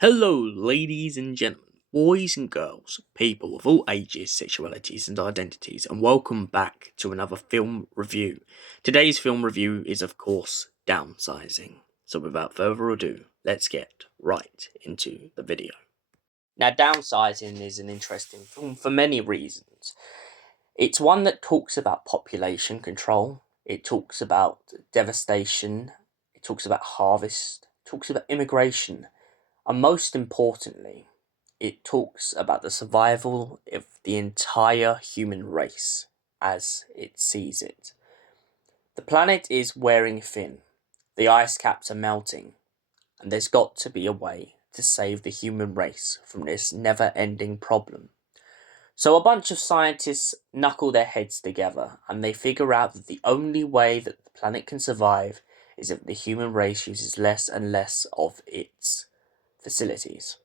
Hello, ladies and gentlemen, boys and girls, people of all ages, sexualities, and identities, and welcome back to another film review. Today's film review is, of course, Downsizing. So, without further ado, let's get right into the video. Now, Downsizing is an interesting film for many reasons. It's one that talks about population control, it talks about devastation, it talks about harvest, it talks about immigration. And most importantly, it talks about the survival of the entire human race as it sees it. The planet is wearing thin, the ice caps are melting, and there's got to be a way to save the human race from this never ending problem. So, a bunch of scientists knuckle their heads together and they figure out that the only way that the planet can survive is if the human race uses less and less of its facilities.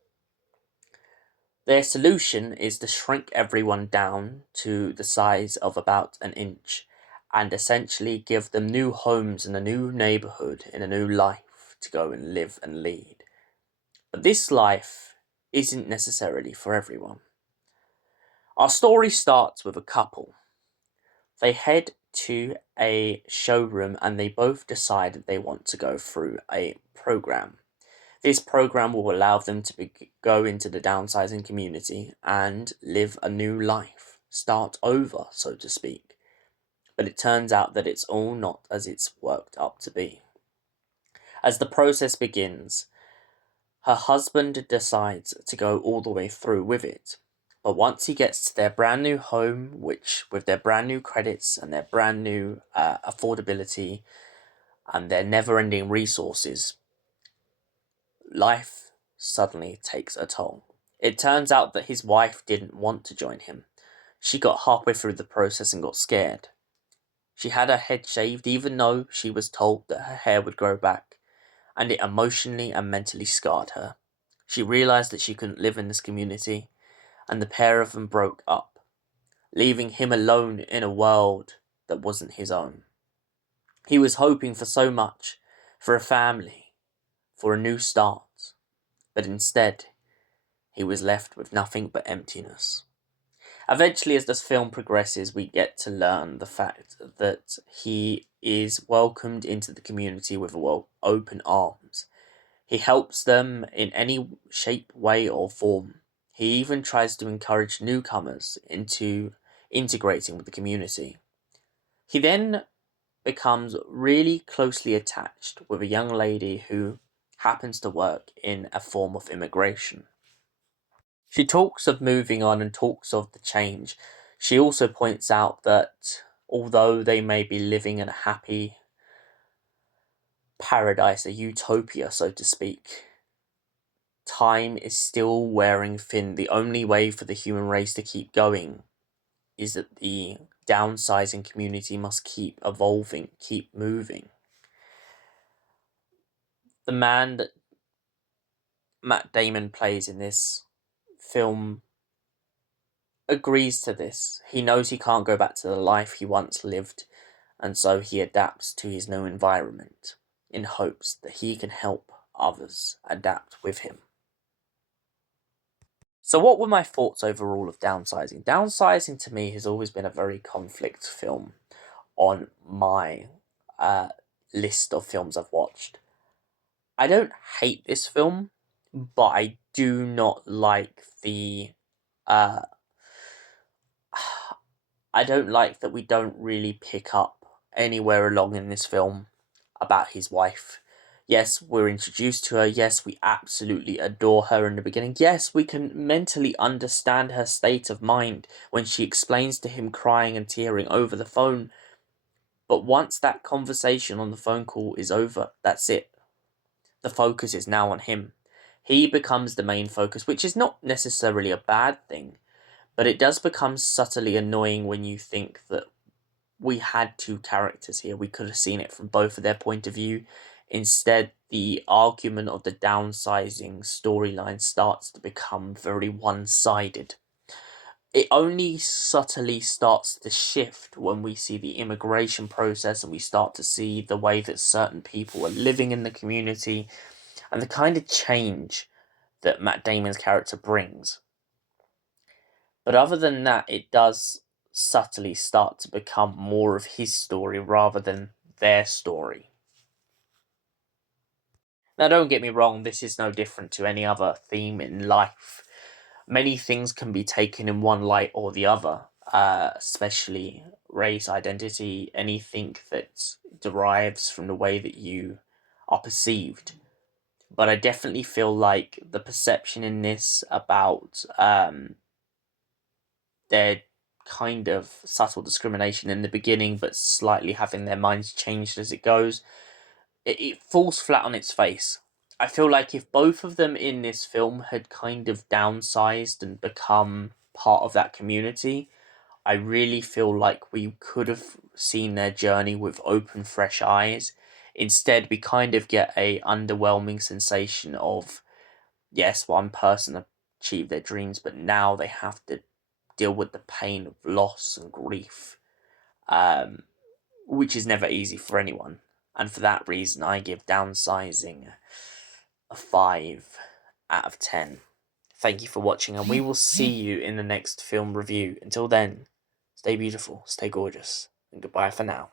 Their solution is to shrink everyone down to the size of about an inch and essentially give them new homes in a new neighborhood, in a new life to go and live and lead. But this life isn't necessarily for everyone. Our story starts with a couple. They head to a showroom and they both decide that they want to go through a program. This program will allow them to go into the downsizing community and live a new life, start over, so to speak. But it turns out that it's all not as it's worked up to be. As the process begins, her husband decides to go all the way through with it. But once he gets to their brand new home, which with their brand new credits and their brand new affordability and their never ending resources, life suddenly takes a toll. It turns out that his wife didn't want to join him. She got halfway through the process and got scared. She had her head shaved even though she was told that her hair would grow back, and it emotionally and mentally scarred her. She realized that she couldn't live in this community, and the pair of them broke up, leaving him alone in a world that wasn't his own. He was hoping for so much, for a family, for a new start, but instead, he was left with nothing but emptiness. Eventually, as this film progresses, we get to learn the fact that he is welcomed into the community with open arms. He helps them in any shape, way, or form. He even tries to encourage newcomers into integrating with the community. He then becomes really closely attached with a young lady who happens to work in a form of immigration. She talks of moving on and talks of the change. She also points out that although they may be living in a happy paradise, a utopia, so to speak, time is still wearing thin. The only way for the human race to keep going is that the downsizing community must keep evolving, keep moving. The man that Matt Damon plays in this film agrees to this. He knows he can't go back to the life he once lived, and so he adapts to his new environment in hopes that he can help others adapt with him. So, what were my thoughts overall of Downsizing? Downsizing to me has always been a very conflict film on my uh, list of films I've watched. I don't hate this film, but I do not like the uh, I don't like that we don't really pick up anywhere along in this film about his wife. Yes, we're introduced to her. Yes, we absolutely adore her in the beginning. Yes, we can mentally understand her state of mind when she explains to him crying and tearing over the phone. But once that conversation on the phone call is over, that's it. The focus is now on him. He becomes the main focus, which is not necessarily a bad thing, but it does become subtly annoying when you think that we had two characters here. We could have seen it from both of their point of view. Instead, the argument of the downsizing storyline starts to become very one-sided. It only subtly starts to shift when we see the immigration process and we start to see the way that certain people are living in the community and the kind of change that Matt Damon's character brings. But other than that, it does subtly start to become more of his story rather than their story. Now, don't get me wrong, this is no different to any other theme in life. Many things can be taken in one light or the other, especially race, identity, anything that derives from the way that you are perceived. But I definitely feel like the perception in this about their kind of subtle discrimination in the beginning, but slightly having their minds changed as it goes, it falls flat on its face. I feel like if both of them in this film had kind of downsized and become part of that community, I really feel like we could have seen their journey with open, fresh eyes. Instead, we kind of get a underwhelming sensation of, yes, one person achieved their dreams, but now they have to deal with the pain of loss and grief, um, which is never easy for anyone. And for that reason, I give Downsizing a 5 out of 10. Thank you for watching, and we will see you in the next film review. Until then, stay beautiful, stay gorgeous, and goodbye for now.